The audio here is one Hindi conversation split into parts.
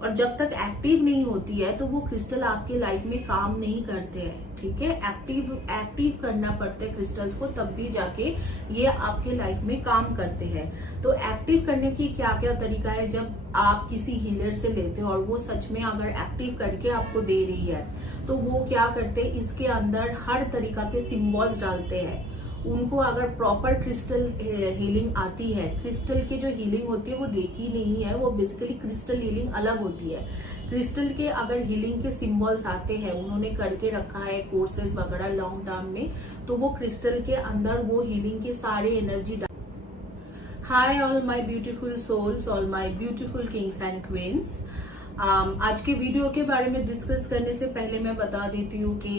और जब तक एक्टिव नहीं होती है तो वो क्रिस्टल आपके लाइफ में काम नहीं करते हैं। ठीक है, एक्टिव करना पड़ता है क्रिस्टल्स को, तब भी जाके ये आपके लाइफ में काम करते हैं। तो एक्टिव करने की क्या क्या तरीका है, जब आप किसी हीलर से लेते हो और वो सच में अगर एक्टिव करके आपको दे रही है तो वो क्या करते हैं, इसके अंदर हर तरीका के सिंबल्स डालते हैं। उनको अगर प्रॉपर क्रिस्टल हीलिंग आती है, क्रिस्टल की जो हीलिंग होती है वो रेकी नहीं है, वो बेसिकली क्रिस्टल हीलिंग अलग होती है। क्रिस्टल के अगर हीलिंग के सिंबल्स आते हैं, उन्होंने करके रखा है कोर्सेज वगैरह लॉन्ग टर्म में, तो वो क्रिस्टल के अंदर वो हीलिंग के सारे energy. Hi all my beautiful souls, all my beautiful kings and queens. आज के वीडियो के बारे में डिस्कस करने से पहले मैं बता देती हूँ कि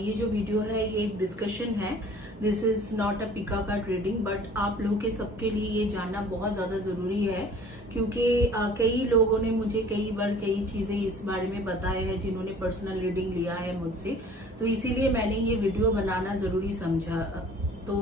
ये जो वीडियो है ये एक डिस्कशन है। This is not a Pika card reading, but आप लोगों के सबके लिए ये जानना बहुत ज्यादा जरूरी है, क्योंकि कई लोगों ने मुझे कई बार कई चीजें इस बारे में बताया है जिन्होंने पर्सनल रीडिंग लिया है मुझसे, तो इसीलिए मैंने ये वीडियो बनाना जरूरी समझा। तो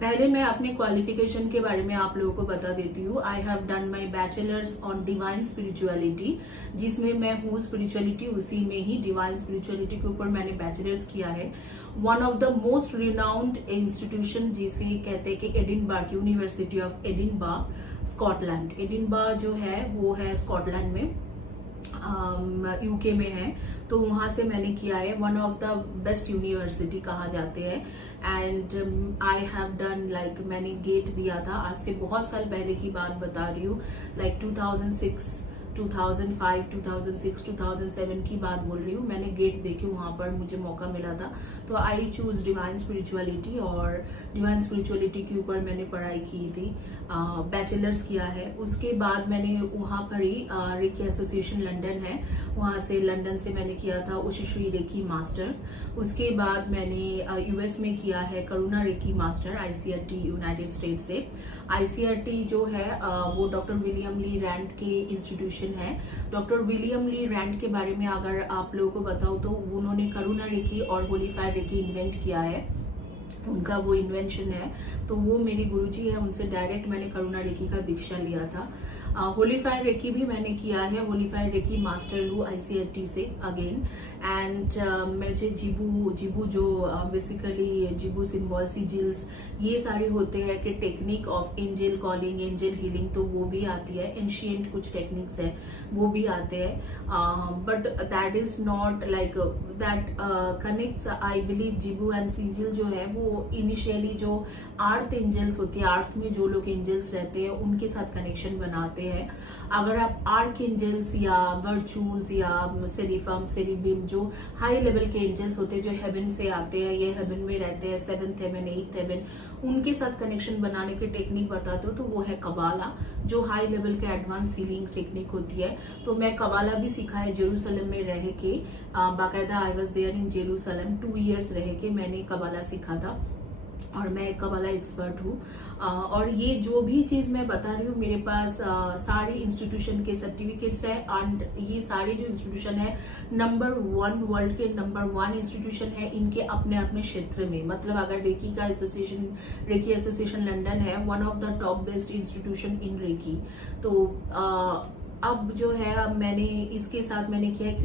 पहले मैं अपने क्वालिफिकेशन के बारे में आप लोगों को बता देती हूँ। I have done my bachelors on divine spirituality, जिसमें मैं हूँ स्पिरिचुअलिटी, उसी में ही डिवाइन स्पिरिचुअलिटी के ऊपर मैंने बैचलर्स किया है। One of the most renowned institution जिसे कहते हैं कि Edinburgh, university of Edinburgh, Scotland. Edinburgh जो है वो है स्कॉटलैंड में, यूके में है, तो वहां से मैंने किया है। One of the best university कहा जाते हैं। And I have done like, मैंने गेट दिया था, आज से बहुत साल पहले की बात बता रही हूँ, लाइक 2006, 2005, 2006, 2007 की बात बोल रही हूँ। मैंने गेट देके वहां पर मुझे मौका मिला था, तो आई चूज डिवाइन स्पिरिचुअलिटी, और डिवाइन स्पिरिचुअलिटी के ऊपर मैंने पढ़ाई की थी, बैचलर्स किया है। उसके बाद मैंने वहां पर ही रेकी एसोसिएशन लंदन है, वहां से लंदन से मैंने किया था उशिश्री रेकी मास्टर्स। उसके बाद मैंने यूएस में किया है Karuna reiki master, ICRT united state से। आईसीआरटी जो है वो डॉक्टर विलियम ली रैंड के इंस्टीट्यूशन है। डॉक्टर विलियम ली रैंड के बारे में अगर आप लोगों को बताऊं तो उन्होंने करुणा रेकी और होली फायर रेकी इन्वेंट किया है, उनका वो इन्वेंशन है। तो वो मेरी गुरुजी है, उनसे डायरेक्ट मैंने करुणा रेकी का दीक्षा लिया था। होली फायर रेकी भी मैंने किया है, होली फायर रेकी मास्टर हूँ आईसीआरटी से अगेन। एंड मुझे जिबू जो बेसिकली जिबू सिंबल, सिजिल्स, ये सारे होते हैं कि technique of angel calling, angel healing, तो वो भी आती है। एंशियंट कुछ टेक्निक्स है वो भी आते हैं, but that is not like that connects, I believe Zibu and sigil जो है वो इनिशियली जो आर्थ एंजल्स होती है, आर्थ में जो लोग एंजल्स रहते हैं उनके साथ कनेक्शन बनाते हैं। अगर आप आर्क एंजल्स या वर्चूज या सेरिफम, सेरिबिम, जो हाई लेवल के एंजल्स होते हैं जो हेवन से आते हैं, ये हेवन में रहते हैं, 7th हेवन, 8th हेवन, उनके साथ कनेक्शन बनाने की टेक्निक बताते हो तो वो है कबाला, जो हाई लेवल के एडवांस हीलिंग टेक्निक होती है। तो मैं कबाला भी सीखा है जेरूसलम में रह के, बाकायदा I was there in Jerusalem, 2 years रह के मैंने कबाला सीखा था, और मैं एक कबाला एक्सपर्ट हूँ। और ये जो भी चीज मैं बता रही हूँ, मेरे पास सारे इंस्टीट्यूशन के सर्टिफिकेट्स है, एंड ये सारे जो इंस्टीट्यूशन है नंबर 1, वर्ल्ड के नंबर 1 इंस्टीट्यूशन है इनके अपने अपने क्षेत्र में। मतलब अगर रेकी का एसोसिएशन, रेकी एसोसिएशन लंदन है, one of the top best institution in reiki. तो अब जो है, अब मैंने इसके साथ मैंने किया है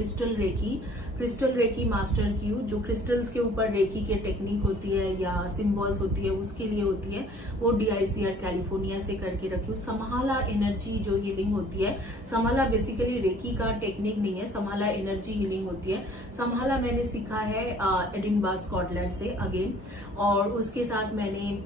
क्रिस्टल रेकी मास्टर की हूँ, जो क्रिस्टल्स के ऊपर रेकी के टेक्निक होती है या सिंबल्स होती है उसके लिए होती है, वो DICR कैलिफोर्निया से करके रखी हूँ। समाला एनर्जी जो हीलिंग होती है, समाला बेसिकली रेकी का टेक्निक नहीं है, समाला एनर्जी हीलिंग होती है। समाला मैंने सीखा है एडिनबर्ग स्कॉटलैंड से अगेन, और उसके साथ मैंने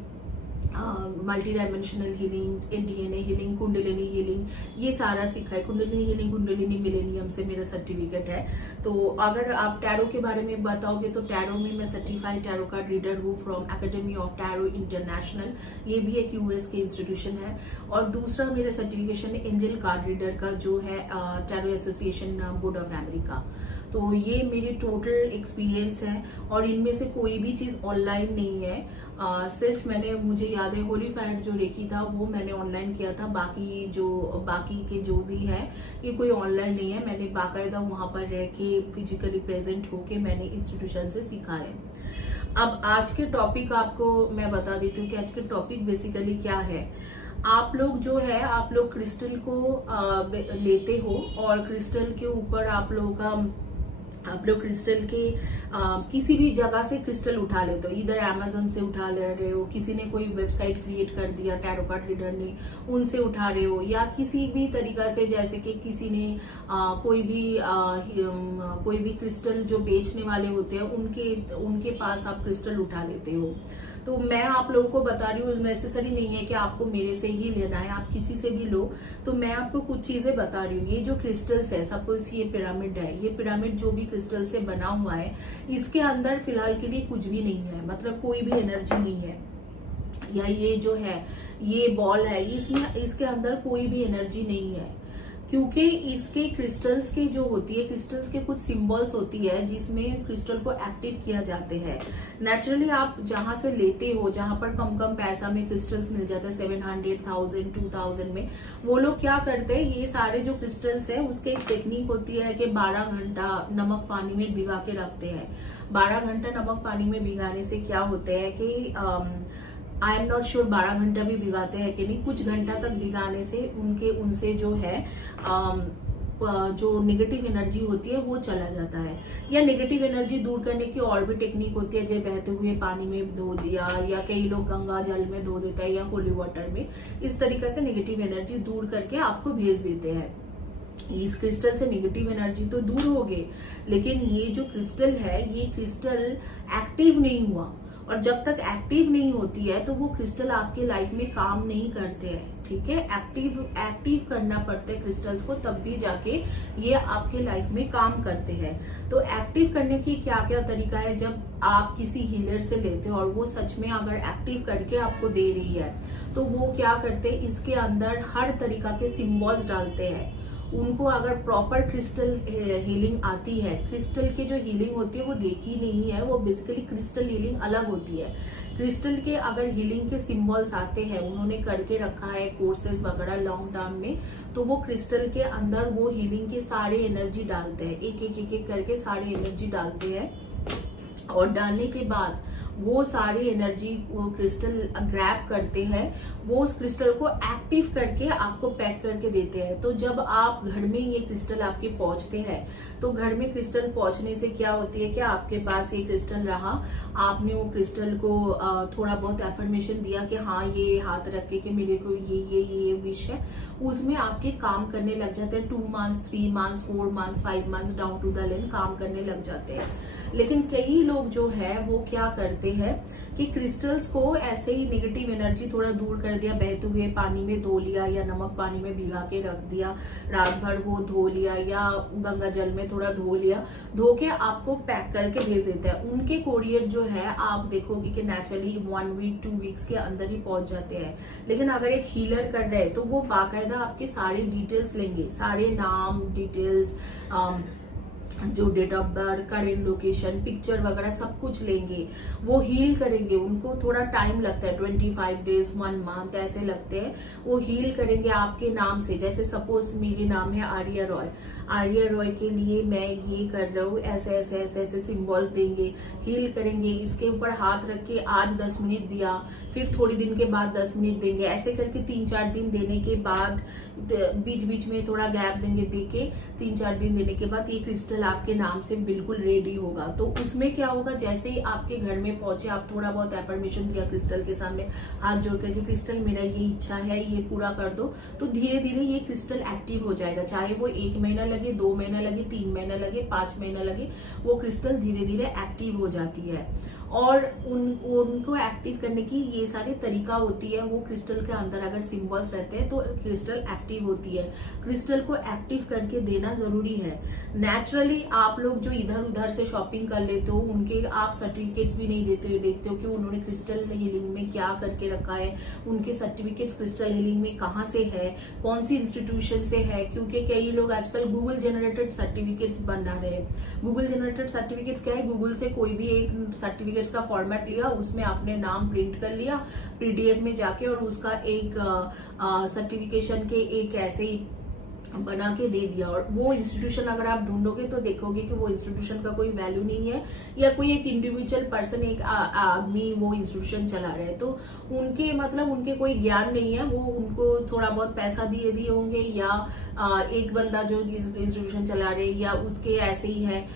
multi dimensional healing, DNA healing, kundalini healing, ये सारा सीखा है। कुंडलिनी हीलिंग, कुंडलिनी मिलेनियम से मेरा सर्टिफिकेट है। तो अगर आप टैरो के बारे में बताओगे तो टैरो में मैं सर्टिफाइड टैरो कार्ड रीडर हूँ from academy of tarot international, ये भी एक US के इंस्टीट्यूशन है। और दूसरा मेरा सर्टिफिकेशन है एंजल कार्ड रीडर का, जो है tarot association board of America. तो ये मेरी टोटल एक्सपीरियंस है, और इनमें से कोई भी चीज ऑनलाइन नहीं है। सिर्फ मैंने, मुझे याद है होली फायर जो रेकी था वो मैंने ऑनलाइन किया था, बाकी के जो भी है ये कोई ऑनलाइन नहीं है। मैंने बाकायदा वहां पर रह के फिजिकली प्रेजेंट होके मैंने इंस्टीट्यूशन से सीखा है। अब आज के टॉपिक आपको मैं बता देती हूँ कि आज के टॉपिक बेसिकली क्या है। आप लोग जो है आप लोग क्रिस्टल को लेते हो और क्रिस्टल के ऊपर आप लोग क्रिस्टल के किसी भी जगह से क्रिस्टल उठा लेते हो, इधर अमेज़न से उठा ले रहे हो, किसी ने कोई वेबसाइट क्रिएट कर दिया टैरो कार्ड रीडर ने, उनसे उठा रहे हो, या किसी भी तरीका से जैसे कि किसी ने कोई भी क्रिस्टल जो बेचने वाले होते हैं उनके पास आप क्रिस्टल उठा लेते हो। तो मैं आप लोगों को बता रही हूँ, नेसेसरी नहीं है कि आपको मेरे से ही लेना है, आप किसी से भी लो। तो मैं आपको कुछ चीजें बता रही हूँ। ये जो क्रिस्टल्स है, सपोज ये पिरामिड है, ये पिरामिड जो भी क्रिस्टल से बना हुआ है, इसके अंदर फिलहाल के लिए कुछ भी नहीं है, मतलब कोई भी एनर्जी नहीं है। या ये जो है ये बॉल है, इसके अंदर कोई भी एनर्जी नहीं है, क्योंकि इसके क्रिस्टल्स के जो होती है, क्रिस्टल्स के कुछ सिंबल्स होती है जिसमें क्रिस्टल को एक्टिव किया जाते हैं। नेचुरली आप जहां से लेते हो, जहां पर कम पैसा में क्रिस्टल्स मिल जाते हैं, 700, 1000, 2000 में, वो लोग क्या करते हैं, ये सारे जो क्रिस्टल्स है उसके एक टेक्निक होती है कि 12 घंटा नमक पानी में भिगा के रखते हैं। 12 घंटा नमक पानी में भिगाने से क्या होता है कि आई एम नॉट श्योर 12 घंटा भी भिगाते हैं कि नहीं, कुछ घंटा तक भिगाने से उनसे जो है जो नेगेटिव एनर्जी होती है वो चला जाता है। या नेगेटिव एनर्जी दूर करने की और भी टेक्निक होती है, जैसे बहते हुए पानी में धो दिया, या कई लोग गंगा जल में धो देता है, या होली वाटर में। इस तरीके से नेगेटिव एनर्जी दूर करके आपको भेज देते हैं। इस क्रिस्टल से नेगेटिव एनर्जी तो दूर हो गई, लेकिन ये जो क्रिस्टल है, ये क्रिस्टल एक्टिव नहीं हुआ, और जब तक एक्टिव नहीं होती है तो वो क्रिस्टल आपके लाइफ में काम नहीं करते हैं। ठीक है, एक्टिव करना पड़ता है क्रिस्टल्स को, तब भी जाके ये आपके लाइफ में काम करते हैं। तो एक्टिव करने की क्या क्या तरीका है, जब आप किसी हीलर से लेते हो और वो सच में अगर एक्टिव करके आपको दे रही है, तो वो क्या करते हैं, इसके अंदर हर तरीका के सिंबल्स डालते हैं। उनको अगर प्रॉपर क्रिस्टल हीलिंग आती है, क्रिस्टल की जो हीलिंग होती है वो रेकी नहीं है, वो बेसिकली क्रिस्टल हीलिंग अलग होती है। क्रिस्टल के अगर हीलिंग के सिंबल्स आते हैं, उन्होंने करके रखा है कोर्सेज वगैरह लॉन्ग टर्म में, तो वो क्रिस्टल के अंदर वो हीलिंग के सारे एनर्जी डालते हैं, एक करके सारे एनर्जी डालते हैं, और डालने के बाद वो सारी एनर्जी वो क्रिस्टल ग्रैब करते हैं, वो उस क्रिस्टल को एक्टिव करके आपको पैक करके देते हैं। तो जब आप घर में ये क्रिस्टल आपके पहुंचते हैं, तो घर में क्रिस्टल पहुंचने से क्या होती है कि आपके पास ये क्रिस्टल रहा, आपने वो क्रिस्टल को थोड़ा बहुत एफर्मेशन दिया कि हाँ ये हाथ रख के कि मेरे को ये विश है, उसमें आपके काम करने लग जाते हैं। 2 months, 3 months, 4 months, 5 months down to the line काम करने लग जाते हैं। लेकिन कई लोग जो है वो क्या करते हैं कि क्रिस्टल्स को ऐसे ही नेगेटिव एनर्जी थोड़ा दूर कर दिया, बहते हुए पानी में धो लिया, या नमक पानी में भिगा के रख दिया, रात भर वो धो लिया, या गंगा जल में थोड़ा धो लिया, धो के आपको पैक करके भेज देते हैं। उनके कोरियर जो है आप देखोगे कि नेचुरली 1 वीक 2 वीक्स के अंदर ही पहुंच जाते हैं। लेकिन अगर एक हीलर कर रहे हैं तो वो बाकायदा आपके सारे डिटेल्स लेंगे, सारे नाम, डिटेल्स, जो date of birth, current location, picture वगैरह सब कुछ लेंगे, वो हील करेंगे। उनको थोड़ा टाइम लगता है, 25 डेज, 1 मंथ ऐसे लगते हैं। वो हील करेंगे आपके नाम से, जैसे सपोज मेरे नाम है आर्या रॉय, आर्या रॉय के लिए मैं ये कर रहा हूँ, ऐसे ऐसे ऐसे ऐसे सिंबल्स देंगे, हील करेंगे। इसके ऊपर हाथ रख के आज 10 मिनट दिया, फिर थोड़ी दिन के बाद 10 मिनट देंगे, ऐसे करके 3-4 दिन देने के बाद बीच बीच में थोड़ा गैप देंगे, देके 3-4 दिन देने के बाद ये क्रिस्टल आपके नाम से बिल्कुल रेडी होगा। तो उसमें क्या होगा, जैसे ही आपके घर में पहुंचे, आप थोड़ा बहुत एफर्मेशन दिया क्रिस्टल के सामने, हाथ जोड़ करके क्रिस्टल मेरा ये इच्छा है, ये पूरा कर दो, तो धीरे धीरे ये क्रिस्टल एक्टिव हो जाएगा। चाहे वो 1 महीना लगे, 2 महीना लगे, 3 महीना लगे, 5 महीना लगे, वो क्रिस्टल धीरे धीरे एक्टिव हो जाती है। और उनको एक्टिव करने की ये सारी तरीका होती है। वो क्रिस्टल के अंदर अगर सिंबल्स रहते हैं तो क्रिस्टल एक्टिव होती है। क्रिस्टल को एक्टिव करके देना जरूरी है। नेचुरली आप लोग जो इधर उधर से शॉपिंग कर लेते हो, उनके आप सर्टिफिकेट्स भी नहीं देते हो, देखते हो कि उन्होंने क्रिस्टल हीलिंग में क्या करके रखा है, उनके सर्टिफिकेट्स क्रिस्टल हीलिंग में कहाँ से है, कौन सी इंस्टीट्यूशन से है। क्योंकि कई लोग आजकल गूगल जनरेटेड सर्टिफिकेट्स बना रहे हैं। गूगल जनरेटेड सर्टिफिकेट्स क्या है, गूगल से कोई भी एक सर्टिफिकेट का फॉर्मेट लिया, उसमें आपने नाम प्रिंट कर लिया पीडीएफ में जाके, और उसका एक सर्टिफिकेशन के एक ऐसे बना के दे दिया, और वो इंस्टीट्यूशन अगर आप ढूंढोगे तो देखोगे कि वो इंस्टीट्यूशन का कोई वैल्यू नहीं है, या कोई एक इंडिविजुअल पर्सन, एक आदमी वो इंस्टीट्यूशन चला रहे हैं, तो उनके मतलब उनके कोई ज्ञान नहीं है, वो उनको थोड़ा बहुत पैसा दिए होंगे, या एक बंदा जो इंस्टीट्यूशन चला रहे या उसके ऐसे ही है,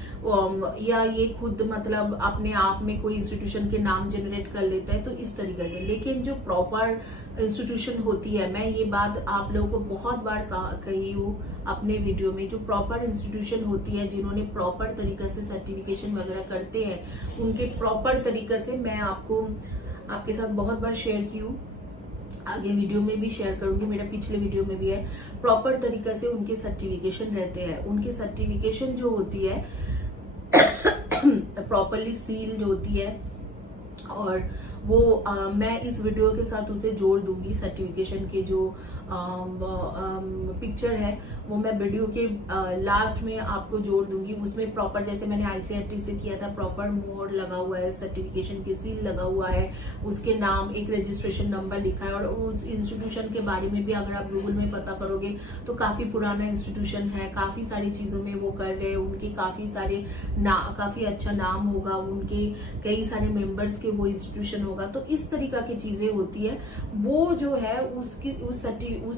या ये खुद मतलब अपने आप में कोई इंस्टीट्यूशन के नाम जनरेट कर लेता है, तो इस तरीके से। लेकिन जो प्रॉपर इंस्टीट्यूशन होती है, मैं ये बात आप लोगों को बहुत बार कही हूँ अपने वीडियो में, जो प्रॉपर इंस्टीट्यूशन होती है, जिन्होंने प्रॉपर तरीके से सर्टिफिकेशन वगैरह करते हैं, उनके प्रॉपर तरीके से मैं आपके साथ बहुत बार शेयर की हूँ, आगे वीडियो में भी शेयर करूंगी, मेरा पिछले वीडियो में भी है। प्रॉपर तरीके से उनके सर्टिफिकेशन रहते हैं, उनके सर्टिफिकेशन जो होती है प्रॉपरली सील जो होती है, और वो मैं इस वीडियो के साथ उसे जोड़ दूंगी। सर्टिफिकेशन के जो पिक्चर है वो मैं वीडियो के लास्ट में आपको जोड़ दूंगी। उसमें प्रॉपर, जैसे मैंने ICIT से किया था, प्रॉपर मोहर लगा हुआ है, सर्टिफिकेशन की सील लगा हुआ है, उसके नाम, एक रजिस्ट्रेशन नंबर लिखा है, और उस इंस्टीट्यूशन के बारे में भी अगर आप गूगल में पता करोगे तो काफी पुराना इंस्टीट्यूशन है, काफी सारी चीजों में वो कर रहे हैं, उनके काफी अच्छा नाम होगा, उनके कई सारे मेंबर्स के वो इंस्टीट्यूशन होगा। तो इस तरीका की चीजें होती है। वो जो है उस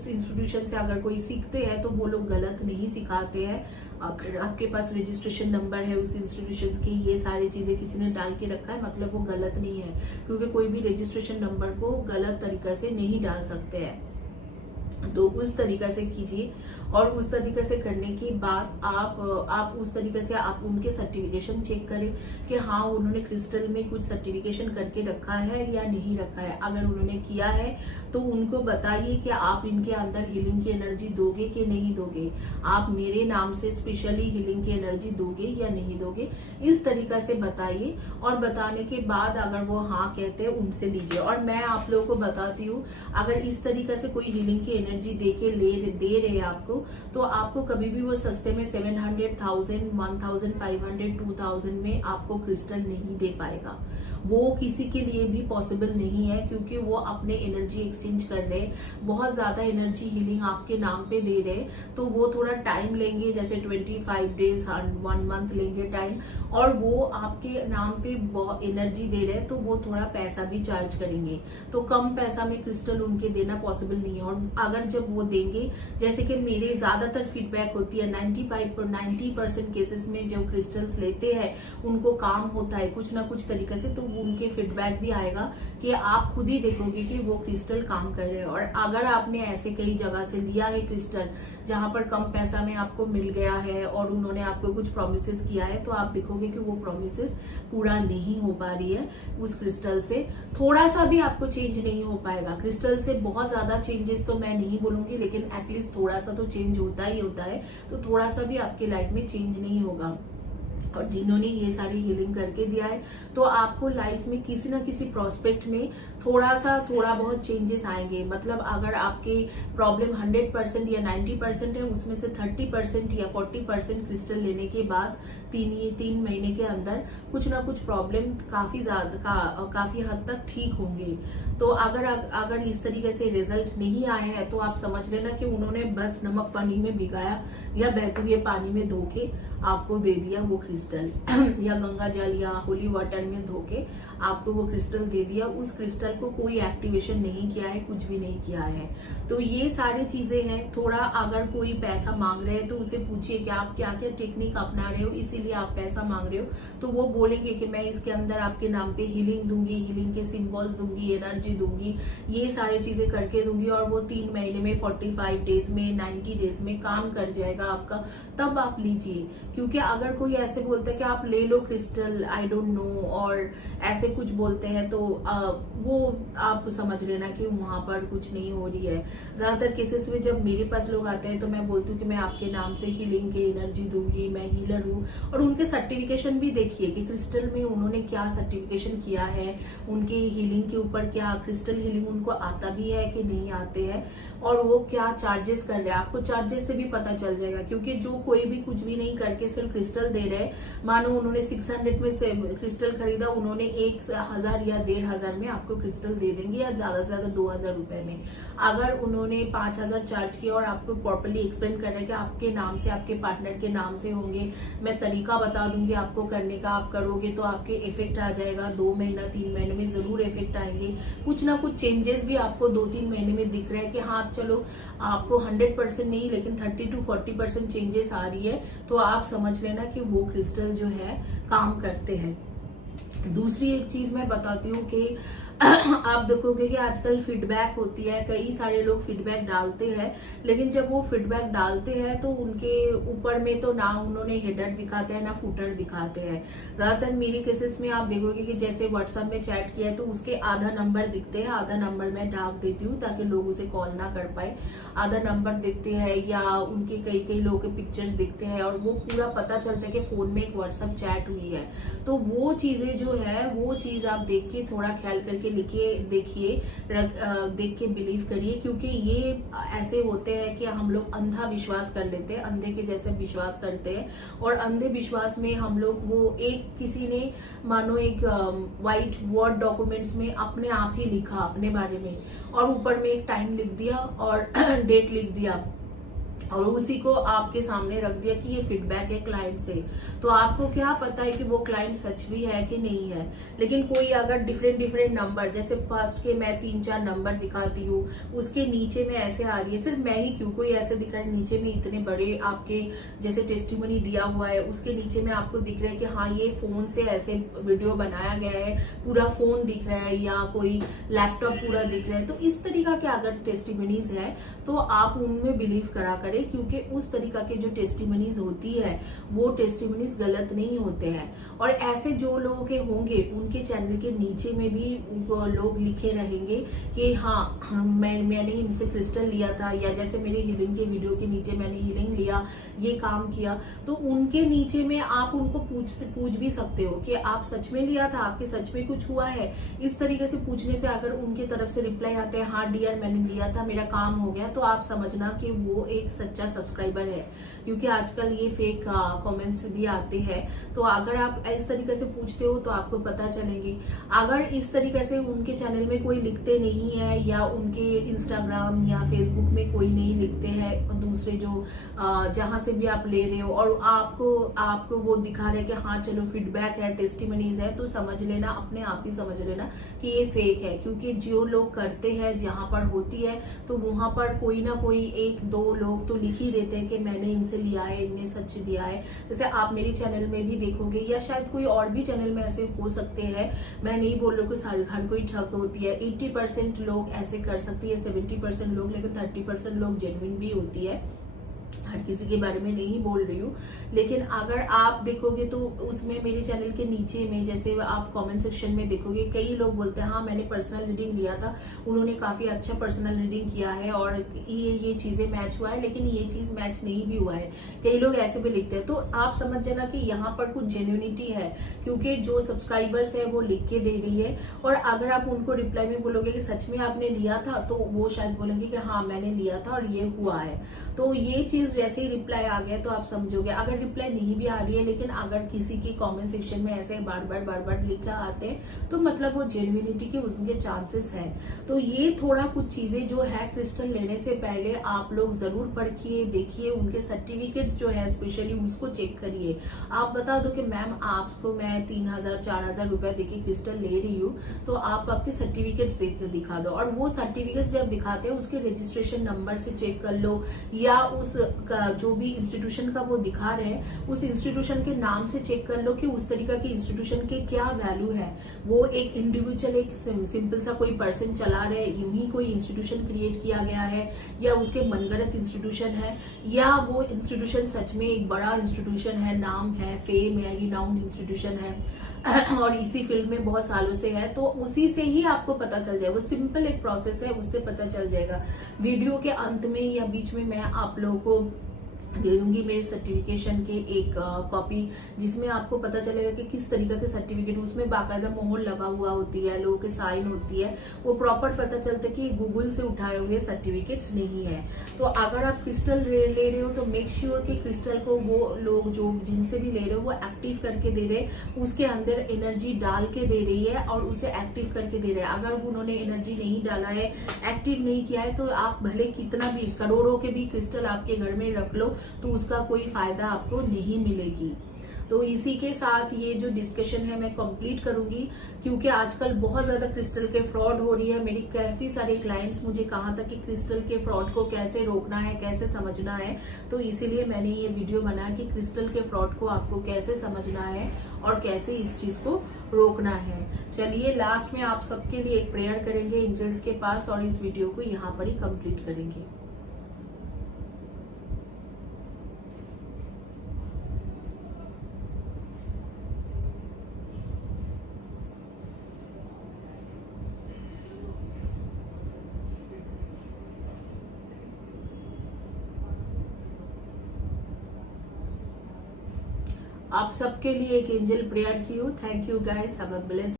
इंस्टीट्यूशन से अगर कोई सीखते हैं तो वो लोग गलत नहीं सिखाते हैं। अगर आपके पास रजिस्ट्रेशन नंबर है उस इंस्टीट्यूशन की, ये सारी चीजें किसी ने डाल के रखा है, मतलब वो गलत नहीं है, क्योंकि कोई भी रजिस्ट्रेशन नंबर को गलत तरीका से नहीं डाल सकते हैं। तो उस तरीका से कीजिए, और उस तरीके से करने के बाद आप उस तरीके से आप उनके सर्टिफिकेशन चेक करें कि हाँ उन्होंने क्रिस्टल में कुछ सर्टिफिकेशन करके रखा है या नहीं रखा है। अगर उन्होंने किया है तो उनको बताइए कि आप इनके अंदर हीलिंग की एनर्जी दोगे कि नहीं दोगे, आप मेरे नाम से स्पेशली हीलिंग की एनर्जी दोगे या नहीं दोगे, इस तरीका से बताइए। और बताने के बाद अगर वो हाँ कहते हैं उनसे लीजिए। और मैं आप लोगों को बताती हूँ, अगर इस तरीके से कोई हीलिंग की एनर्जी दे रहे आपको, तो आपको कभी भी वो सस्ते में 700, 1000, 1500, 2000 में आपको क्रिस्टल नहीं दे पाएगा। वो किसी के लिए भी पॉसिबल नहीं है, क्योंकि वो अपने एनर्जी एक्सचेंज कर रहे हैं, बहुत ज्यादा एनर्जी हीलिंग आपके नाम पे दे रहे हैं, तो वो थोड़ा टाइम लेंगे, जैसे 25 डेज 1 मंथ लेंगे टाइम, और वो आपके नाम पे एनर्जी दे रहे हैं, तो वो थोड़ा पैसा भी चार्ज करेंगे। तो कम पैसा में क्रिस्टल उनके देना पॉसिबल नहीं है। और अगर जब वो देंगे, जैसे कि मेरे ज्यादातर फीडबैक होती है, 90% केसेस में जब क्रिस्टल्स लेते हैं उनको काम होता है कुछ ना कुछ तरीके से, तो उनके फीडबैक भी आएगा कि आप खुद ही देखोगे कि वो क्रिस्टल काम कर रहे हैं। और अगर आपने ऐसे कई जगह से लिया है क्रिस्टल जहां पर कम पैसा में आपको मिल गया है और उन्होंने आपको कुछ प्रोमिसेस किया है, तो आप देखोगे कि वो प्रोमिसेस पूरा नहीं हो पा रही है। उस क्रिस्टल से थोड़ा सा भी आपको चेंज नहीं हो पाएगा। क्रिस्टल से बहुत ज्यादा चेंजेस तो मैं नहीं बोलूंगी, लेकिन एटलीस्ट थोड़ा सा तो चेंज होता ही होता है। तो थोड़ा सा भी आपके लाइफ में चेंज नहीं होगा। और जिन्होंने ये सारी हीलिंग करके दिया है, तो आपको लाइफ में किसी ना किसी प्रोस्पेक्ट में थोड़ा बहुत चेंजेस आएंगे। मतलब अगर आपके प्रॉब्लम 100% या 90% है, उसमें से 30% या 40% क्रिस्टल लेने के बाद 3 महीने के अंदर कुछ ना कुछ प्रॉब्लम काफी हद तक ठीक होंगे। तो अगर इस तरीके से रिजल्ट नहीं आए हैं, तो आप समझ लेना कि उन्होंने बस नमक पानी में भिगाया या बहते हुए पानी में धो के आपको दे दिया वो क्रिस्टल या गंगा जल या होली वाटर में धो के आपको वो क्रिस्टल दे दिया। उस क्रिस्टल को कोई एक्टिवेशन नहीं किया है, कुछ भी नहीं किया है। तो ये सारी चीजें हैं। थोड़ा अगर कोई पैसा मांग रहे हैं तो उसे पूछिए कि आप क्या क्या टेक्निक अपना रहे हो, इसीलिए आप पैसा मांग रहे हो। तो वो बोलेंगे कि मैं इसके अंदर आपके नाम पे हीलिंग दूंगी, हीलिंग के सिंबल्स दूंगी, एनर्जी दूंगी, ये सारी चीजें करके दूंगी, और वो 3 महीने में, 45 डेज में, 90 डेज में काम कर जाएगा आपका। तब आप लीजिए। क्योंकि अगर कोई ऐसे बोलता है कि आप ले लो क्रिस्टल, आई डोंट नो, और ऐसे कुछ बोलते हैं, तो वो आप समझ लेना कि वहां पर कुछ नहीं हो रही है। ज्यादातर केसेस में जब मेरे पास लोग आते हैं तो मैं बोलती हूँ कि मैं आपके नाम से हीलिंग की एनर्जी दूंगी, मैं हीलर हूँ। और उनके सर्टिफिकेशन भी देखिए कि क्रिस्टल में उन्होंने क्या सर्टिफिकेशन किया है, उनके हीलिंग के ऊपर क्या क्रिस्टल हीलिंग उनको आता भी है कि नहीं आते हैं, और वो क्या चार्जेस कर रहे हैं। आपको चार्जेस से भी पता चल जाएगा, क्योंकि जो कोई भी कुछ भी नहीं करके सिर्फ क्रिस्टल दे रहे, मानो उन्होंने 600 में से क्रिस्टल खरीदा, उन्होंने 1000 या 1500 में आपको क्रिस्टल दे देंगे, या ज्यादा से ज्यादा 2000 रुपए में। अगर उन्होंने 5000 चार्ज किया और आपको प्रॉपर्ली एक्सप्लेन कर रहे हैं कि आपके नाम से, आपके पार्टनर के नाम से होंगे, मैं तरीका बता दूंगी आपको करने का, आप करोगे तो आपके इफेक्ट आ जाएगा। 2 महीना 3 महीने में जरूर इफेक्ट आएंगे। कुछ ना कुछ चेंजेस भी आपको 2-3 महीने में दिख रहा है कि हाँ चलो आपको 100% नहीं, लेकिन 30 to 40% चेंजेस आ रही है, तो आप समझ लेना कि वो क्रिस्टल जो है काम करते हैं। दूसरी एक चीज मैं बताती हूँ कि आप देखोगे कि आजकल फीडबैक होती है, कई सारे लोग फीडबैक डालते हैं, लेकिन जब वो फीडबैक डालते हैं तो उनके ऊपर में तो ना उन्होंने हेडर दिखाते हैं ना फुटर दिखाते हैं। ज्यादातर मेरी केसेस में आप देखोगे कि जैसे व्हाट्सएप में चैट किया है तो उसके आधा नंबर दिखते हैं, आधा नंबर मैं डाक देती हूँ ताकि लोग उसे कॉल ना कर पाए। आधा नंबर दिखते हैं या उनके कई लोगों के पिक्चर्स दिखते हैं, और वो पूरा पता चलता है कि फोन में एक व्हाट्सएप चैट हुई है। तो वो चीजें जो है, वो चीज आप देख के थोड़ा ख्याल करके लिखिए, देखिए, देख के बिलीव करिए, क्योंकि ये ऐसे होते हैं कि हम लोग अंधा विश्वास कर लेते हैं, अंधे के जैसे विश्वास करते हैं, और अंधे विश्वास में हम लोग वो एक किसी ने मानो एक व्हाइट वर्ड डॉक्यूमेंट्स में अपने आप ही लिखा अपने बारे में, और ऊपर में एक टाइम लिख दिया और डेट लिख दिया, और उसी को आपके सामने रख दिया कि ये फीडबैक है क्लाइंट से। तो आपको क्या पता है कि वो क्लाइंट सच भी है कि नहीं है। लेकिन कोई अगर डिफरेंट नंबर, जैसे फर्स्ट के मैं 3-4 नंबर दिखाती हूँ, उसके नीचे में ऐसे आ रही है, सिर्फ मैं ही क्यों, कोई ऐसे दिख रहा है नीचे में इतने बड़े आपके जैसे टेस्टिमनी दिया हुआ है, उसके नीचे में आपको दिख रहा है कि हाँ ये फोन से ऐसे वीडियो बनाया गया है, पूरा फोन दिख रहा है या कोई लैपटॉप पूरा दिख रहा है, तो इस तरीका के अगर टेस्टिमनीज है तो आप उनमें बिलीव करा करें, क्योंकि उस तरीका के जो टेस्टिमनीज होती है वो टेस्टिमनीज गलत नहीं होते हैं। और ऐसे जो लोगों के होंगे उनके चैनल के नीचे में भी लोग लिखे रहेंगे कि हाँ मैंने इनसे क्रिस्टल लिया था, या जैसे मेरे हीलिंग के वीडियो के नीचे मैंने हीलिंग लिया, ये काम किया, तो उनके नीचे में आप उनको पूछ भी सकते हो कि आप सच में लिया था, आपके सच में कुछ हुआ है। इस तरीके से पूछने से अगर उनके तरफ से रिप्लाई आते हैं हाँ डियर मैंने लिया था, मेरा काम हो गया, तो आप समझना कि वो एक सच्चा सब्सक्राइबर है, क्योंकि आजकल ये फेक कमेंट्स भी आते हैं। तो अगर आप इस तरीके से पूछते हो तो आपको पता चलेंगे। अगर इस तरीके से उनके चैनल में कोई लिखते नहीं है, या उनके इंस्टाग्राम या फेसबुक में कोई नहीं लिखते हैं, दूसरे जो जहां से भी आप ले रहे हो, और आपको वो दिखा रहे हैं कि हाँ चलो फीडबैक है, टेस्टिमनीज है, तो समझ लेना, अपने आप ही समझ लेना कि ये फेक है। क्योंकि जो लोग करते हैं जहां पर होती है तो वहां पर कोई ना कोई 1-2 लोग तो लिख ही देते हैं कि मैंने इनसे लिया है, इनने सच दिया है। जैसे आप मेरी चैनल में भी देखोगे, या शायद कोई और भी चैनल में ऐसे हो सकते हैं, मैं नहीं बोल रही कि हर कोई ठग होती है, 80% लोग ऐसे कर सकती है, 70% लोग, लेकिन 30% लोग जेन्युइन भी होती है। हर किसी के बारे में नहीं बोल रही हूँ, लेकिन अगर आप देखोगे तो उसमें मेरे चैनल के नीचे में जैसे आप कमेंट सेक्शन में देखोगे, कई लोग बोलते हैं हाँ मैंने पर्सनल रीडिंग लिया था, उन्होंने काफी अच्छा पर्सनल रीडिंग किया है और ये चीजें मैच हुआ है, लेकिन ये चीज मैच नहीं भी हुआ है। कई लोग ऐसे भी लिखते हैं। तो आप समझ जाना कि यहाँ पर कुछ जेन्युइनिटी है, क्योंकि जो सब्सक्राइबर्स है वो लिख के दे रही है, और अगर आप उनको रिप्लाई में बोलोगे कि सच में आपने लिया था, तो वो शायद बोलेंगे कि हाँ मैंने लिया था और ये हुआ है। तो ये चीज जैसे ही रिप्लाई आ गया तो आप समझोगे। अगर रिप्लाई नहीं भी आ रही है, लेकिन अगर किसी की कमेंट सेक्शन में ऐसे बार बार लिखा आते हैं, तो मतलब वो जेन्युइनिटी के उसके चांसेस हैं। तो ये थोड़ा कुछ चीजें जो है क्रिस्टल लेने से पहले आप लोग जरूर पढ़िए, देखिए, उनके सर्टिफिकेट्स जो है स्पेशली उसको चेक करिए। आप बता दो कि मैम आपको मैं 3000-4000 रुपए देके क्रिस्टल ले रही हूँ, तो आप आपके सर्टिफिकेट्स देख कर दिखा दो, और वो सर्टिफिकेट्स जब दिखाते हैं उसके रजिस्ट्रेशन नंबर से चेक कर लो, या उस जो भी इंस्टीट्यूशन का वो दिखा रहे हैं उस इंस्टीट्यूशन के नाम से चेक कर लो कि उस तरीका के इंस्टीट्यूशन के क्या वैल्यू है। वो एक इंडिविजुअल, एक सिंपल सा कोई पर्सन चला रहे, यूं ही कोई इंस्टीट्यूशन क्रिएट किया गया है, या उसके मनगढ़ंत इंस्टीट्यूशन है, या वो इंस्टीट्यूशन सच में एक बड़ा इंस्टीट्यूशन है, नाम है, फेम है, रिनाउंड इंस्टीट्यूशन है और इसी फील्ड में बहुत सालों से है। तो उसी से ही आपको पता चल जाएगा, वो सिंपल एक प्रोसेस है, उससे पता चल जाएगा। वीडियो के अंत में या बीच में मैं आप लोगों को दे दूंगी मेरे सर्टिफिकेशन के एक कॉपी, जिसमें आपको पता चलेगा कि किस तरीके के सर्टिफिकेट, उसमें बाकायदा मोहर लगा हुआ होती है, लोगों के साइन होती है, वो प्रॉपर पता चलता है कि गूगल से उठाए हुए सर्टिफिकेट्स नहीं है। तो अगर आप क्रिस्टल ले रहे हो तो मेक श्योर कि क्रिस्टल को वो लोग जो जिनसे भी ले रहे हो वो एक्टिव करके दे रहे, उसके अंदर एनर्जी डाल के दे रही है और उसे एक्टिव करके दे रहे हैं। अगर उन्होंने एनर्जी नहीं डाला है, एक्टिव नहीं किया है, तो आप भले कितना भी करोड़ों के भी क्रिस्टल आपके घर में रख लो तो उसका कोई फायदा आपको नहीं मिलेगी। तो इसी के साथ ये जो डिस्कशन है मैं कंप्लीट करूंगी, क्योंकि आजकल बहुत ज्यादा क्रिस्टल के फ्रॉड हो रही है। मेरी काफी सारे क्लाइंट्स मुझे कहा था कि क्रिस्टल के फ्रॉड को कैसे रोकना है, कैसे समझना है, तो इसीलिए मैंने ये वीडियो बनाया कि क्रिस्टल के फ्रॉड को आपको कैसे समझना है और कैसे इस चीज को रोकना है। चलिए लास्ट में आप सबके लिए एक प्रेयर करेंगे एंजल्स के पास और इस वीडियो को यहाँ पर ही कंप्लीट करेंगे। आप सबके लिए एक एंजल प्रेयर की हो। Thank you guys, have a blessed